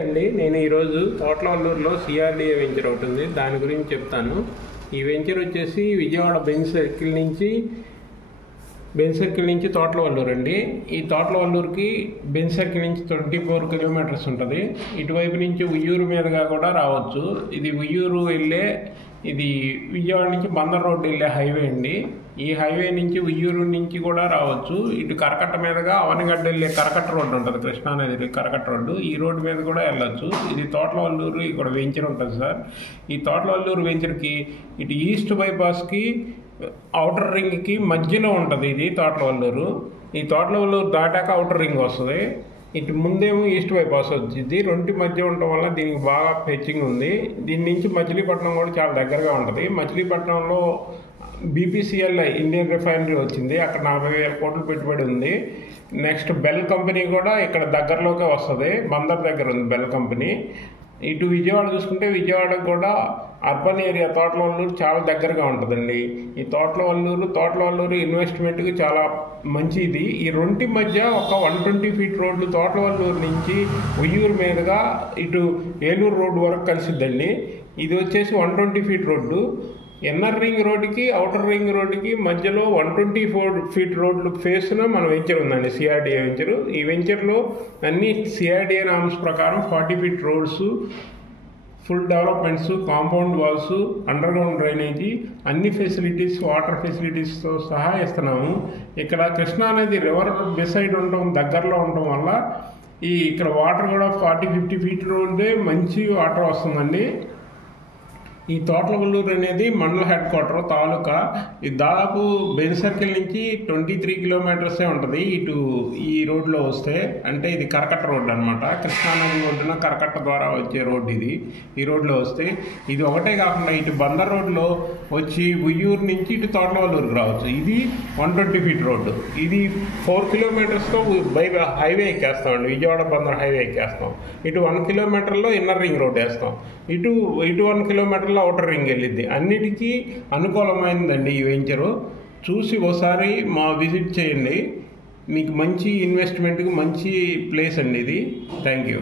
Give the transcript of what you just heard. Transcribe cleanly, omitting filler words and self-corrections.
అండి నేను ఈరోజు తోటలవల్లూరులో సిఆర్డిఏ వెంచర్ ఒకటి ఉంది, దాని గురించి చెప్తాను. ఈ వెంచర్ వచ్చేసి విజయవాడ బెంజ్ సర్కిల్ నుంచి తోటలవల్లూరు అండి. ఈ తోటలవల్లూరుకి బెంజ్ సర్కిల్ నుంచి 24 కిలోమీటర్స్ ఉంటుంది. ఇటువైపు నుంచి ఉయ్యూరు మీదుగా కూడా రావచ్చు. ఇది ఉయ్యూరు వెళ్ళే, ఇది విజయవాడ నుంచి బందర్ రోడ్డు వెళ్ళే హైవే అండి. ఈ హైవే నుంచి ఉయ్యూరు నుంచి కూడా రావచ్చు. ఇటు కరకట్ట మీదుగా అవనిగడ్డ వెళ్ళే కరకట్ట రోడ్డు ఉంటుంది, కృష్ణానది కరకట్ట రోడ్డు. ఈ రోడ్డు మీద కూడా వెళ్ళొచ్చు. ఇది తోటలవల్లూరు ఇక్కడ వెంచర్ ఉంటుంది సార్. ఈ తోటలవల్లూరు వెంచర్కి ఇటు ఈస్ట్ బైపాస్కి ఔటర్ రింగ్కి మధ్యలో ఉంటుంది ఇది తోటలవల్లూరు. ఈ తోటలవల్లూరు దాటాక ఔటర్ రింగ్ వస్తుంది. ఇటు ముందేమో ఈస్ట్ బైపాస్ వచ్చింది. రెండింటి మధ్య ఉండటం వల్ల దీనికి బాగా ఫెచ్చింగ్ ఉంది. దీని నుంచి మచిలీపట్నం కూడా చాలా దగ్గరగా ఉంటుంది. మచిలీపట్నంలో బీపీసీఎల్ ఇండియన్ రిఫైనరీ వచ్చింది, అక్కడ 40,000 కోట్లు పెట్టుబడి ఉంది. నెక్స్ట్ బెల్ కంపెనీ కూడా ఇక్కడ దగ్గరలోకే వస్తుంది, బందర్ దగ్గర ఉంది బెల్ కంపెనీ. ఇటు విజయవాడ చూసుకుంటే విజయవాడకు కూడా అర్బన్ ఏరియా తోటలవల్లూరు చాలా దగ్గరగా ఉంటుందండి. ఈ తోటలవల్లూరు ఇన్వెస్ట్మెంట్కి చాలా మంచిది. ఈ రెండింటి మధ్య ఒక 120 ఫీట్ రోడ్లు తోటలవల్లూరు నుంచి ఉయ్యూరు మీదుగా ఇటు ఏలూరు రోడ్డు వరకు కలిసిద్దండి. ఇది వచ్చేసి 120 ఫీట్ రోడ్డు. ఇన్నర్ రింగ్ రోడ్డుకి అవుటర్ రింగ్ రోడ్డుకి మధ్యలో 124 ఫీట్ రోడ్లు ఫేస్న మన వెంచర్ ఉందండి, సిఆర్డిఏ వెంచరు. ఈ వెంచర్లో అన్ని సిఆర్డిఏ నామ్స్ ప్రకారం 40 feet roads, full developments, compound walls, underground drainage, అన్ని ఫెసిలిటీస్, వాటర్ ఫెసిలిటీస్తో సహా ఇస్తున్నాము. ఇక్కడ కృష్ణానది రివర్ బిసైడ్ ఉండటం, దగ్గరలో ఉండటం వల్ల ఇక్కడ వాటర్ కూడా 40-50 ఫీట్ రోడ్డే మంచి వాటర్ వస్తుందండి. ఈ తోటలవల్లూరు అనేది మండల హెడ్ క్వార్టర్ తాలూకా. ఇది దాదాపు బెంజ్ సర్కిల్ నుంచి 23 కిలోమీటర్సే ఉంటుంది ఇటు ఈ రోడ్లో వస్తే. అంటే ఇది కరకట్ట రోడ్డు అనమాట, కృష్ణానది ఒడ్డున కరకట్ట ద్వారా వచ్చే రోడ్డు ఇది. ఈ రోడ్లో వస్తే ఇది ఒకటే కాకుండా ఇటు బందర్ రోడ్లో వచ్చి ఉయ్యూరు నుంచి ఇటు తోటలవల్లూరుకి రావచ్చు. ఇది 120 ఫీట్ రోడ్డు. ఇది 4 కిలోమీటర్స్తో హైవే ఎక్కేస్తామండి, విజయవాడ బందర్ హైవే ఎక్కేస్తాం. ఇటు 1 కిలోమీటర్లో ఇన్నర్ రింగ్ రోడ్ వేస్తాం. ఇటు 1 కిలోమీటర్లో అవుటర్ రింగ్ వెళ్ళిద్ది. అన్నిటికీ అనుకూలమైనదండి ఈ వెంచరు. చూసి ఒకసారి విజిట్ చేయండి, మీకు మంచి ఇన్వెస్ట్మెంట్కి మంచి ప్లేస్ అండి ఇది. Thank you.